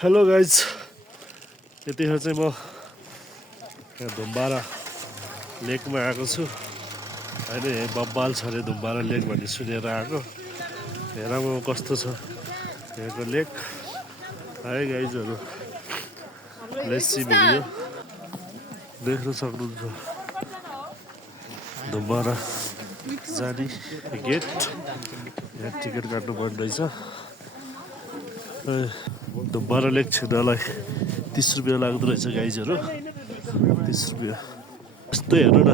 Hello guys, यतिखेर चाहिँ म यहाँ धुम्बारा लेकमा आएको छु होइन। यहाँ बब्बाल छ अरे धुम्बारा लेक भन्ने सुनेर आएको। हेरौँ कस्तो छ यहाँको लेक है गाइजहरू। लेट्सी भिडियो देख्न सक्नुहुन्छ। धुम्बारा जाने गेट, यहाँ टिकट काट्नु पर्ने रहेछ। धुम्बारा लेक छिर्नलाई 30 रुपियाँ लाग्दो रहेछ गाइजहरू, 30 रुपियाँ। यस्तो हेर्नु न,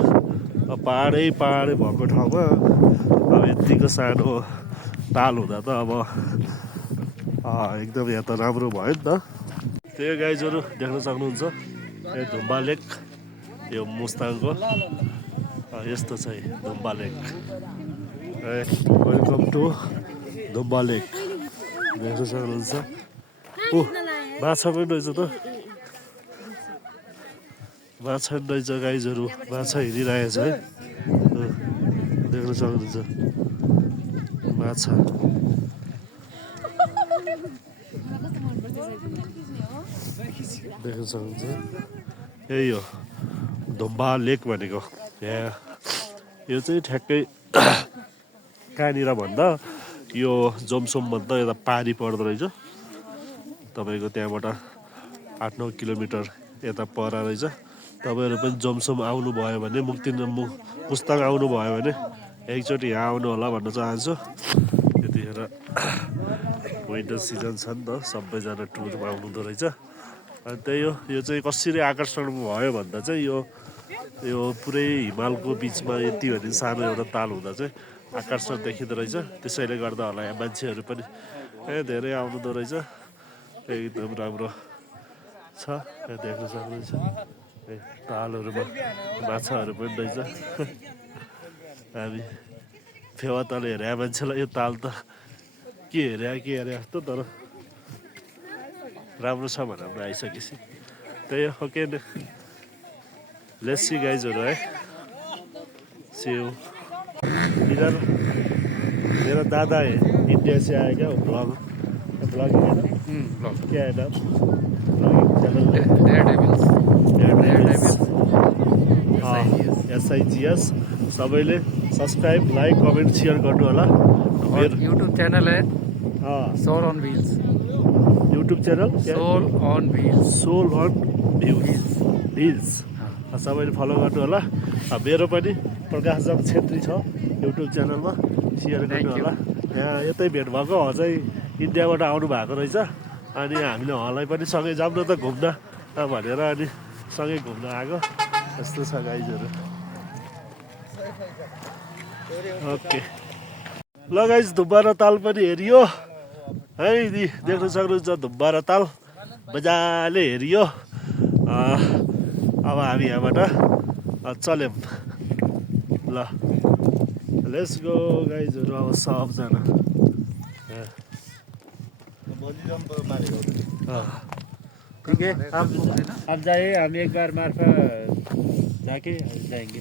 अब पाहाडै भएको ठाउँमा अब यत्तिको सानो ताल हुँदा त अब एकदम यहाँ त राम्रो भयो नि त। त्यही गाइजहरू देख्न सक्नुहुन्छ यो धुम्बा लेक, यो मुस्ताङको यस्तो छ धुम्बा लेक। वेलकम टु धुम्बा लेक, देख्न सक्नुहुन्छ। माछा पनि रहेछ त, माछा पनि रहेछ गाइजहरू। माछा हिँडिरहेको छ है, देख्न सक्नुहुन्छ माछा। देख्न सक्नुहुन्छ यही हो धुम्बा लेक भनेको। यहाँ यो चाहिँ ठ्याक्कै कहाँनिर भन्दा यो जोमसोम भन्दा यता पारी पर्दो रहेछ तपाईँको। त्यहाँबाट 8-9 किलोमिटर यता पर रहेछ। तपाईँहरू पनि जोमसोम आउनुभयो भने, मुस्ताङ आउनुभयो भने एकचोटि यहाँ आउनु होला भन्न चाहन्छु। यतिखेर विन्टर सिजन छ नि त, सबैजना टुरमा आउनुहुँदो रहेछ। अनि त्यही हो, यो चाहिँ कसरी आकर्षण भयो भन्दा चाहिँ यो पुरै हिमालको बिचमा यति भने सानो एउटा ताल हुँदा चाहिँ आकर्षण देखिँदो रहेछ। त्यसैले गर्दा होला यहाँ मान्छेहरू पनि धेरै आउनुहुँदो रहेछ। एकदम राम्रो छ, यहाँ देख्न सक्नुहुन्छ। तालहरूमा माछाहरू पनि रहेछ। हामी फेवाताले हेरे मान्छेलाई यो ताल त के हेरे जस्तो, तर राम्रो छ भनेर पनि आइसकेपछि त्यही हो। ओके लेट्स सी गाइजहरू है, सी यू। इधर मेरा दादा है, इंडिया से आया क्या ब्लॉगिंग है ना? क्या है नाम ब्लॉगिंग चैनल? SIGS। सबैले सब्सक्राइब, लाइक, कमेन्ट, सेयर गर्नु होला। मेरो यूट्यूब चैनल है soul on wheels. YouTube channel soul on wheels. सबैले फलो गर्नु होला। मेरो पनि प्रकाशजङ छेत्री छ युट्युब च्यानलमा, सेयर गर्नु होला। यहाँ यतै भेट भएको अझै इन्डियाबाट आउनु भएको रहेछ। अनि हामीले उहाँलाई पनि सँगै जाऊँ न त घुम्न भनेर अनि सँगै घुम्न आएको। यस्तो छ गाइजहरू। ओके ल गाइज, धुम्बारा ताल पनि हेरियो है। देख्न सक्नुहुन्छ धुम्बारा ताल मजाले हेरियो। अब हामी यहाँबाट चल्यौँ ल। लेट्स गो गाइजहरू। अब सबजना ठीक है, आप जाइए, हम एक बार मार्फा जाके जाएंगे।